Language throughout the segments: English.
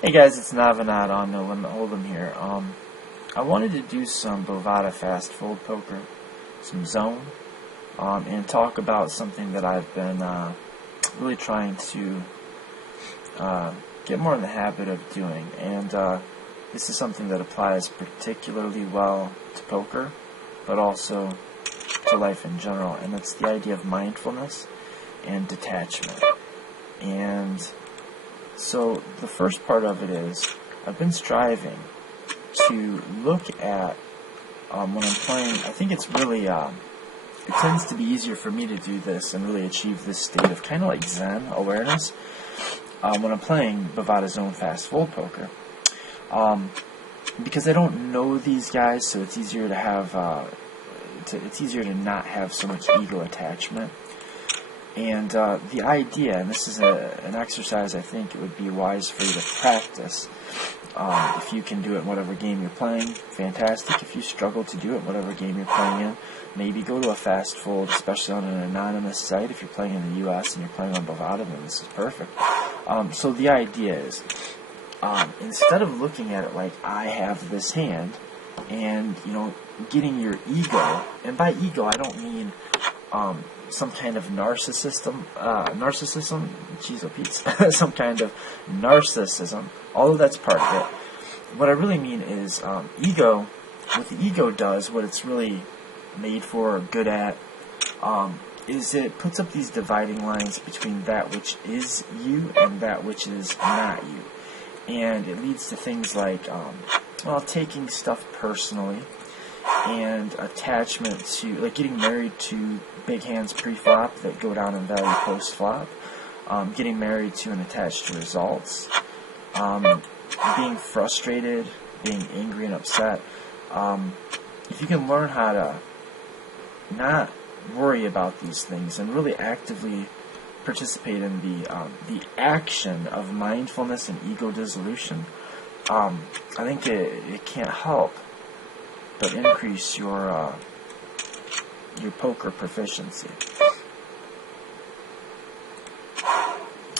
Hey guys, it's Navanad on No Limit Hold'em here. I wanted to do some Bovada fast fold poker, some zone, and talk about something that I've been really trying to get more in the habit of doing. And this is something that applies particularly well to poker, but also to life in general. And it's the idea of mindfulness and detachment. And so the first part of it is I've been striving to look at when I'm playing. I think it's really it tends to be easier for me to do this and really achieve this state of kind of like Zen awareness when I'm playing Bovada Zone fast fold poker, because I don't know these guys, so it's easier to have it's easier to not have so much ego attachment. And the idea, and this is an exercise I think it would be wise for you to practice. If you can do it in whatever game you're playing, fantastic. If you struggle to do it in whatever game you're playing in, maybe go to a fast fold, especially on an anonymous site. If you're playing in the US and you're playing on Bovada, then this is perfect. So the idea is, instead of looking at it like I have this hand, and getting your ego, and by ego I don't mean some kind of narcissism, jeez oh Pete, some kind of narcissism, although that's part of it. What I really mean is ego, what the ego does, what it's really made for or good at, is it puts up these dividing lines between that which is you and that which is not you. And it leads to things like, taking stuff personally, and attachment to, like getting married to big hands pre-flop that go down in value post-flop, getting married to and attached to results, being frustrated, being angry and upset. If you can learn how to not worry about these things and really actively participate in the action of mindfulness and ego dissolution, I think it can't help but increase your poker proficiency.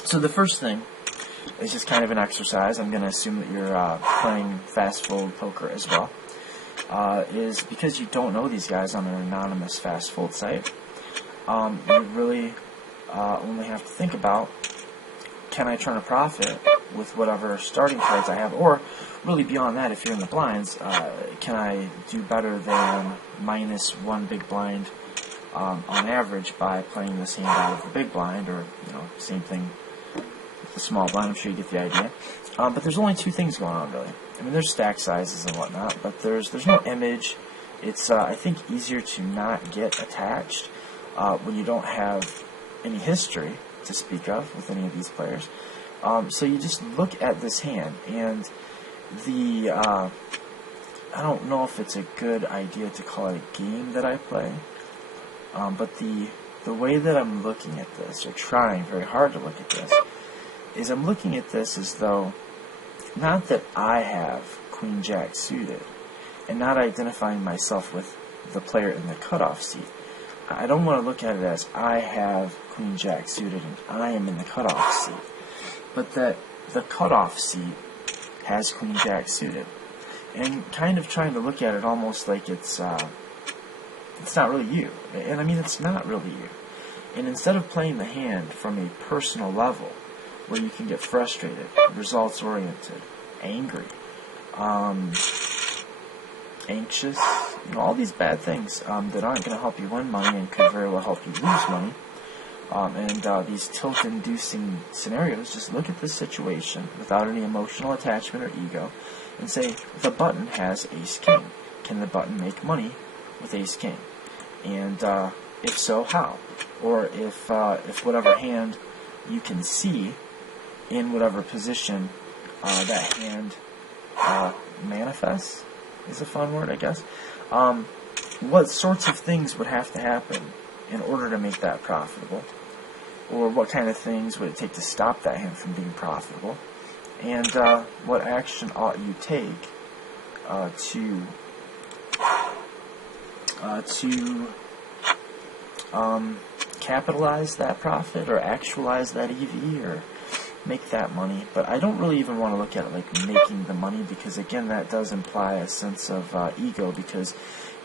So the first thing is just kind of an exercise. I'm going to assume that you're playing fast fold poker as well. Is because you don't know these guys on an anonymous fast fold site. You really only have to think about, can I turn a profit with whatever starting cards I have, or really beyond that, if you're in the blinds, can I do better than -1 big blind on average by playing this hand out of the big blind, or same thing with the small blind. I'm sure you get the idea. But there's only two things going on really. I mean, there's stack sizes and whatnot, but there's no image. It's I think easier to not get attached when you don't have any history to speak of with any of these players. So you just look at this hand, and I don't know if it's a good idea to call it a game that I play, but the way that I'm looking at this, or trying very hard to look at this, is I'm looking at this as though, not that I have Queen Jack suited, and not identifying myself with the player in the cutoff seat. I don't want to look at it as I have Queen Jack suited and I am in the cutoff seat, but that the cutoff seat has Queen Jack suited, and kind of trying to look at it almost like it's not really you. And I mean, it's not really you. And instead of playing the hand from a personal level, where you can get frustrated, results oriented, angry, anxious, all these bad things that aren't going to help you win money and could very well help you lose money, and these tilt-inducing scenarios, just look at this situation without any emotional attachment or ego and say, the button has ace-king. Can the button make money with ace-king? And if so, how? Or if whatever hand you can see in whatever position that hand manifests, is a fun word, I guess. What sorts of things would have to happen in order to make that profitable? Or what kind of things would it take to stop that hand from being profitable? And what action ought you take to capitalize that profit, or actualize that EV, or make that money, but I don't really even want to look at it like making the money, because again, that does imply a sense of ego, because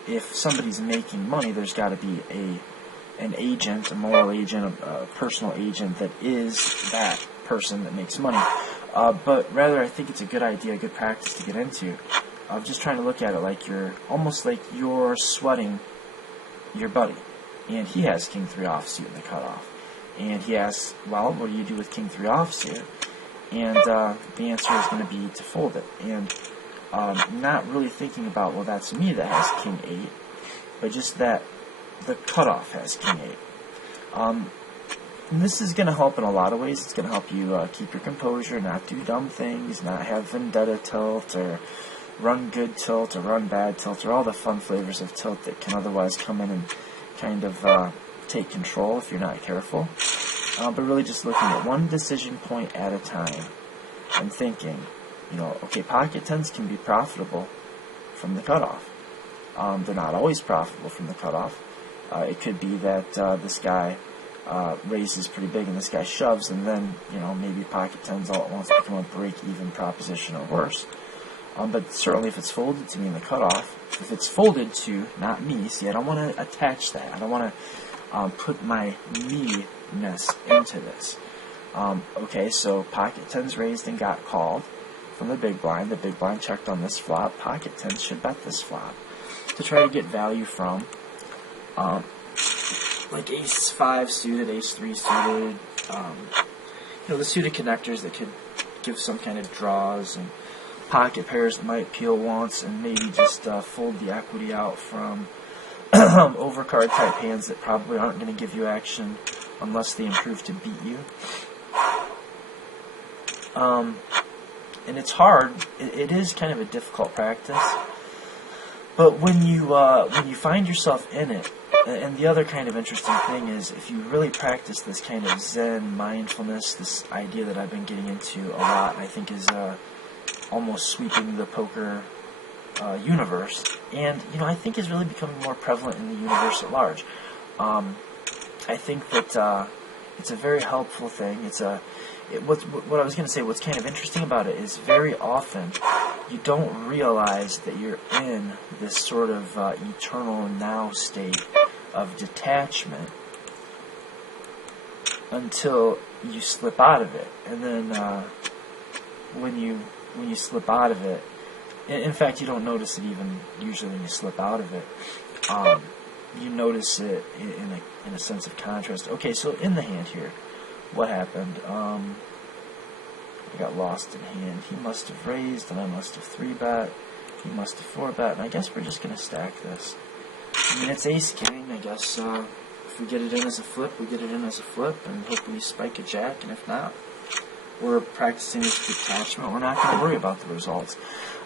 if somebody's making money, there's got to be an agent, a moral agent, a personal agent that is that person that makes money. But rather, I think it's a good idea, a good practice to get into. I'm just trying to look at it like almost like you're sweating your buddy, and he has King 3 offsuit in the cutoff. And he asks, well, what do you do with King 3 offsuit? And the answer is going to be to fold it. And not really thinking about, well, that's me that has King 8, but just that the cutoff has King 8. And this is going to help in a lot of ways. It's going to help you keep your composure, not do dumb things, not have vendetta tilt, or run good tilt, or run bad tilt, or all the fun flavors of tilt that can otherwise come in and kind of take control if you're not careful. But really just looking at one decision point at a time and thinking, okay, pocket tens can be profitable from the cutoff. They're not always profitable from the cutoff. It could be that this guy raises pretty big and this guy shoves, and then maybe pocket tens all at once become a break-even proposition or worse. But certainly if it's folded to me in the cutoff, if it's folded to not me, see, I don't want to attach that. I don't want to put my me-ness into this. Okay, so pocket tens raised and got called from the big blind. The big blind checked on this flop. Pocket tens should bet this flop to try to get value from like ace 5 suited, ace 3 suited, the suited connectors that could give some kind of draws, and pocket pairs that might peel once, and maybe just fold the equity out from overcard type hands that probably aren't going to give you action unless they improve to beat you. And it's hard. It is kind of a difficult practice. But when you find yourself in it, and the other kind of interesting thing is, if you really practice this kind of Zen mindfulness, this idea that I've been getting into a lot, I think is almost sweeping the poker universe, and I think is really becoming more prevalent in the universe at large. I think that it's a very helpful thing. What I was going to say, what's kind of interesting about it is very often you don't realize that you're in this sort of eternal now state of detachment until you slip out of it. And then when you slip out of it, in fact, you don't notice it even usually when you slip out of it. You notice it in a sense of contrast. Okay, so in the hand here, what happened? I got lost in hand. He must have raised, and I must have 3-bet. He must have 4-bet, and I guess we're just going to stack this. I mean, it's ace king. I guess if we get it in as a flip, we get it in as a flip, and hopefully spike a jack, and if not, we're practicing this detachment. We're not going to worry about the results.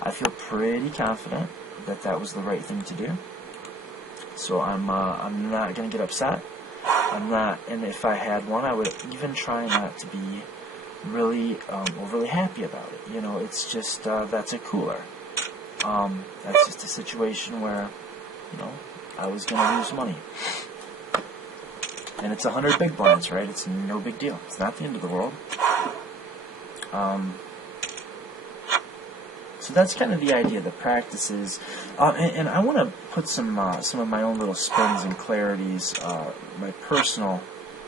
I feel pretty confident that that was the right thing to do. So I'm not going to get upset. I'm not, and if I had one, I would even try not to be really overly happy about it. It's just that's a cooler. That's just a situation where I was going to lose money, and it's 100 big blinds, right? It's no big deal. It's not the end of the world. So that's kind of the idea, the practices, and I want to put some of my own little spins and clarities, my personal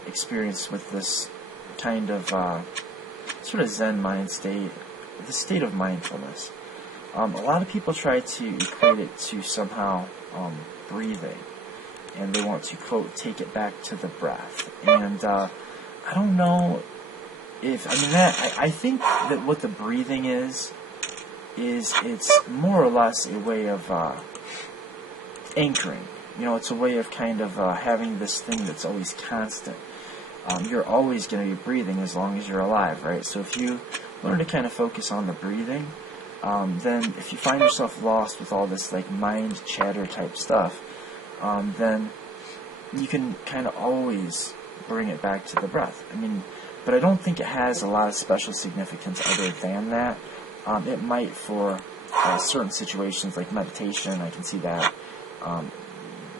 experience with this kind of sort of Zen mind state, the state of mindfulness. A lot of people try to equate it to somehow breathing, and they want to, quote, take it back to the breath. And I don't know if, I think that what the breathing is it's more or less a way of anchoring. It's a way of kind of having this thing that's always constant. You're always going to be breathing as long as you're alive, right? So if you learn to kind of focus on the breathing, then if you find yourself lost with all this like mind chatter type stuff, then you can kind of always bring it back to the breath. But I don't think it has a lot of special significance other than that. It might for certain situations like meditation, I can see that.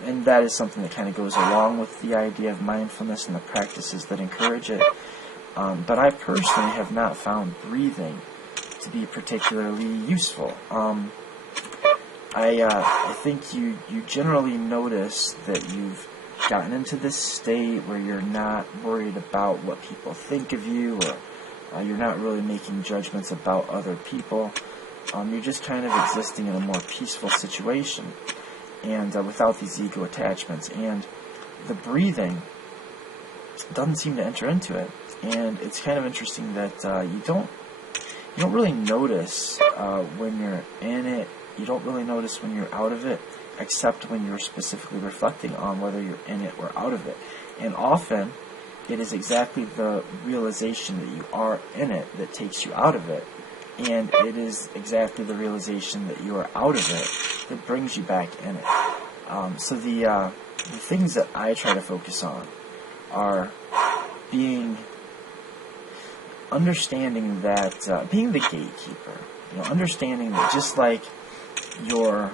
And that is something that kind of goes along with the idea of mindfulness and the practices that encourage it. But I personally have not found breathing to be particularly useful. I think you generally notice that you've gotten into this state where you're not worried about what people think of you, or you're not really making judgments about other people. You're just kind of existing in a more peaceful situation, and without these ego attachments. And the breathing doesn't seem to enter into it. And it's kind of interesting that you don't really notice when you're in it. You don't really notice when you're out of it, except when you're specifically reflecting on whether you're in it or out of it. And often, it is exactly the realization that you are in it that takes you out of it. And it is exactly the realization that you are out of it that brings you back in it. So the things that I try to focus on are understanding that, being the gatekeeper, understanding that just like your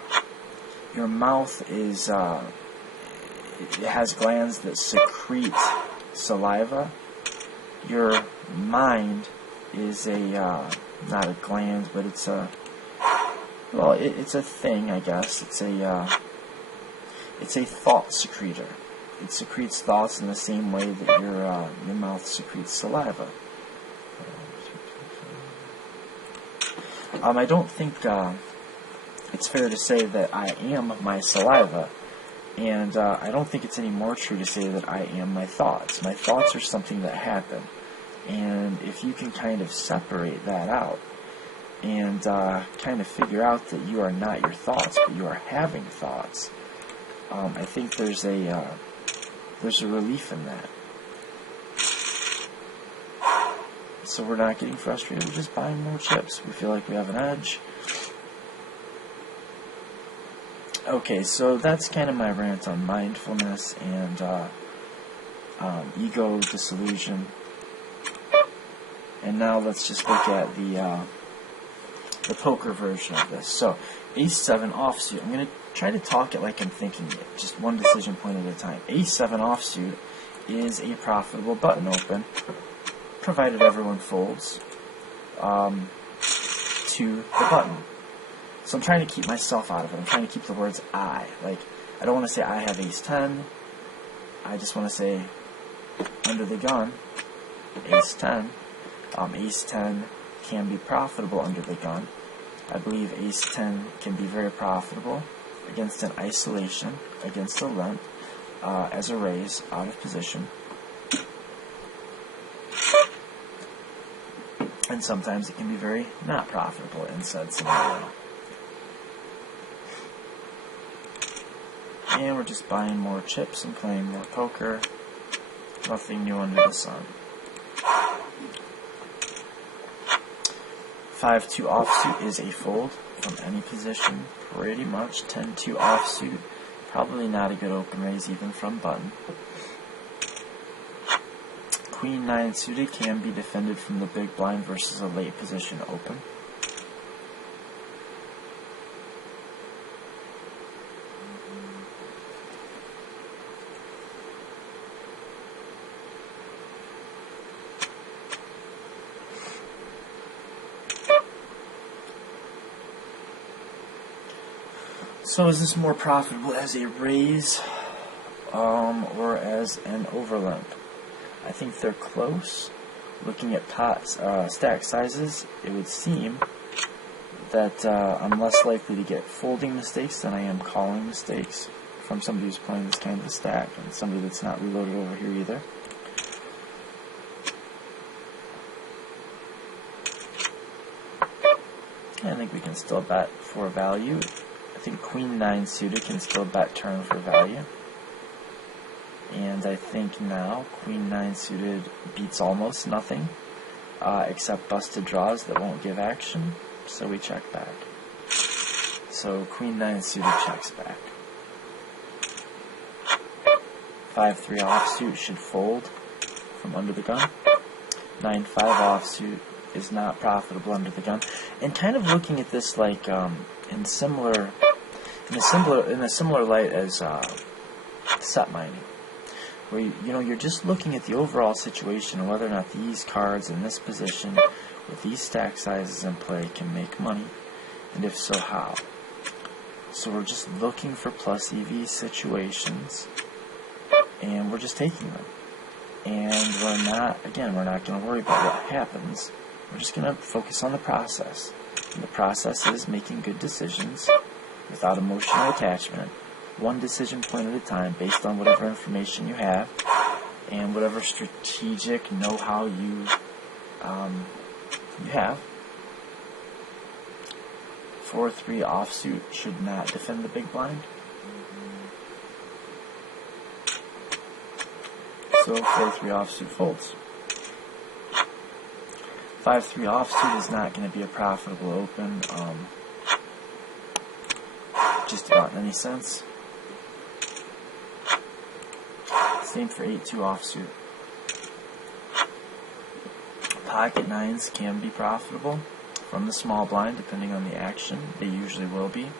mouth is, it has glands that secrete saliva, your mind is not a gland, but it's a thing, I guess. It's a thought secretor. It secretes thoughts in the same way that your mouth secretes saliva. I don't think it's fair to say that I am my saliva, and I don't think it's any more true to say that I am my thoughts. My thoughts are something that happen, and if you can kind of separate that out and kind of figure out that you are not your thoughts, but you are having thoughts, I think there's a relief in that. So we're not getting frustrated, we're just buying more chips. We feel like we have an edge. Okay, so that's kind of my rant on mindfulness and ego disillusion. And now let's just look at the poker version of this. So, Ace-7 offsuit. I'm going to try to talk it like I'm thinking it, just one decision point at a time. Ace-7 offsuit is a profitable button open, provided everyone folds to the button. So I'm trying to keep myself out of it. I'm trying to keep the words I. Like, I don't want to say I have Ace-10. I just want to say under the gun, Ace-10. Ace-10 can be profitable under the gun. I believe Ace-10 can be very profitable against an isolation, against a limp, as a raise, out of position. And sometimes it can be very not profitable in said scenario. And we're just buying more chips and playing more poker. Nothing new under the sun. 5-2 offsuit is a fold from any position, pretty much. 10-2 offsuit, probably not a good open raise even from button. Queen-9 suited can be defended from the big blind versus a late position open. So is this more profitable as a raise or as an overlimp? I think they're close. Looking at stack sizes, it would seem that I'm less likely to get folding mistakes than I am calling mistakes from somebody who's playing this kind of a stack, and somebody that's not reloaded over here either. I think we can still bet for value. I think Queen-9 suited can still bet turn for value. And I think now Queen-9 suited beats almost nothing, except busted draws that won't give action, so we check back. So Queen-9 suited checks back. 5-3 offsuit should fold from under the gun. 9-5 offsuit is not profitable under the gun. And kind of looking at this like in a similar light as set mining. where you're just looking at the overall situation and whether or not these cards in this position with these stack sizes in play can make money, and if so, how. So we're just looking for plus EV situations, and we're just taking them. And we're not going to worry about what happens. We're just going to focus on the process. And the process is making good decisions without emotional attachment, one decision point at a time, based on whatever information you have and whatever strategic know-how you have. 4-3 offsuit should not defend the big blind. So 4-3 offsuit folds. 5-3 offsuit is not going to be a profitable open, just about in any sense. Same for 8-2 offsuit. Pocket nines can be profitable from the small blind, depending on the action. They usually will be.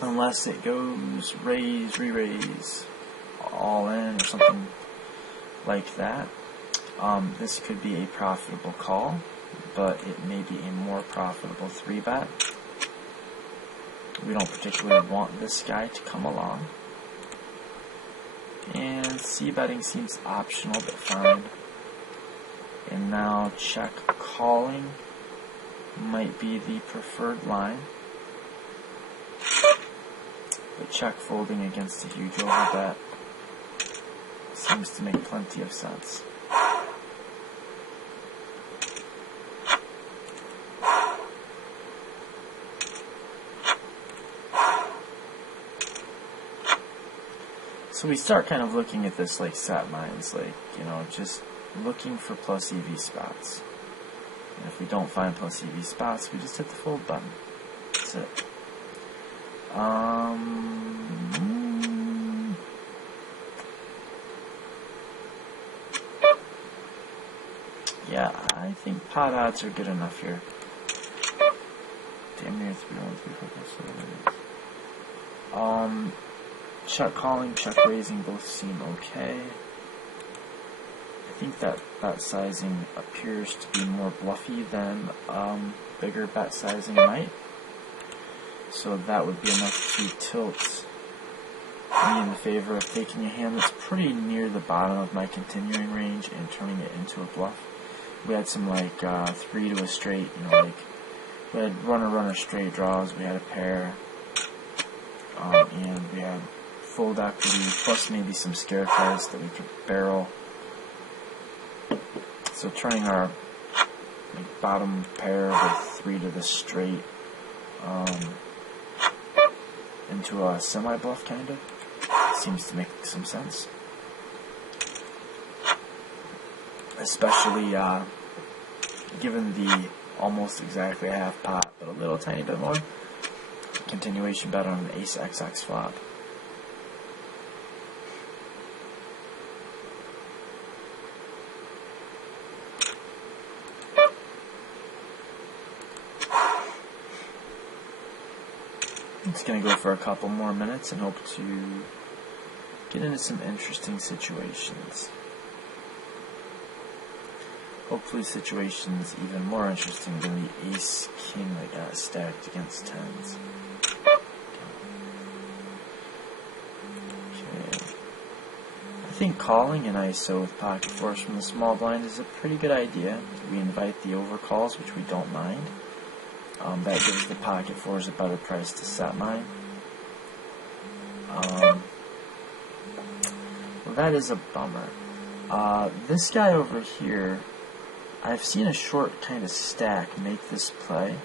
Unless it goes raise, re-raise, all in, or something like that. This could be a profitable call, but it may be a more profitable 3-bet. We don't particularly want this guy to come along. And c-betting seems optional, but fine. And now check calling might be the preferred line. But check folding against a huge overbet seems to make plenty of sense. So we start kind of looking at this like set mines, like, just looking for plus EV spots. And if we don't find plus EV spots, we just hit the fold button. That's it. Yeah, I think pot odds are good enough here. Damn near 3-1-3. Check calling, check raising both seem okay. I think that bet sizing appears to be more bluffy than bigger bet sizing might. So that would be enough to tilt me in the favor of taking a hand that's pretty near the bottom of my continuing range and turning it into a bluff. We had some 3 to a straight, we had runner straight draws, we had a pair, and we had fold equity, plus maybe some scare cards that we could barrel. So turning our bottom pair with 3 to the straight into a semi-bluff kind of seems to make some sense. Especially given the almost exactly half pot, but a little tiny bit more continuation bet on an ace XX flop. Just going to go for a couple more minutes and hope to get into some interesting situations. Hopefully situations even more interesting than the ace-king that got stacked against tens. Okay. I think calling an ISO with pocket fours from the small blind is a pretty good idea. We invite the overcalls, which we don't mind. That gives the pocket fours a better price to set mine. Well, that is a bummer. This guy over here, I've seen a short kind of stack make this play.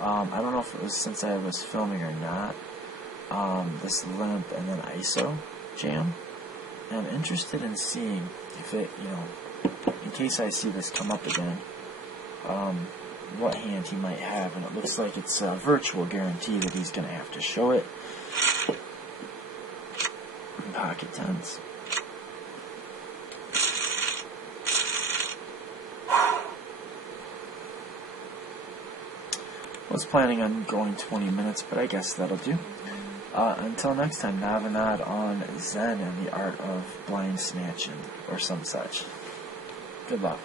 I don't know if it was since I was filming or not. This limp and then ISO jam. And I'm interested in seeing if it, in case I see this come up again, what hand he might have. And it looks like it's a virtual guarantee that he's going to have to show it in pocket tens. I was planning on going 20 minutes, but I guess that'll do. Until next time, Navanad on Zen and the Art of Blind Snatchin, or some such. Good luck.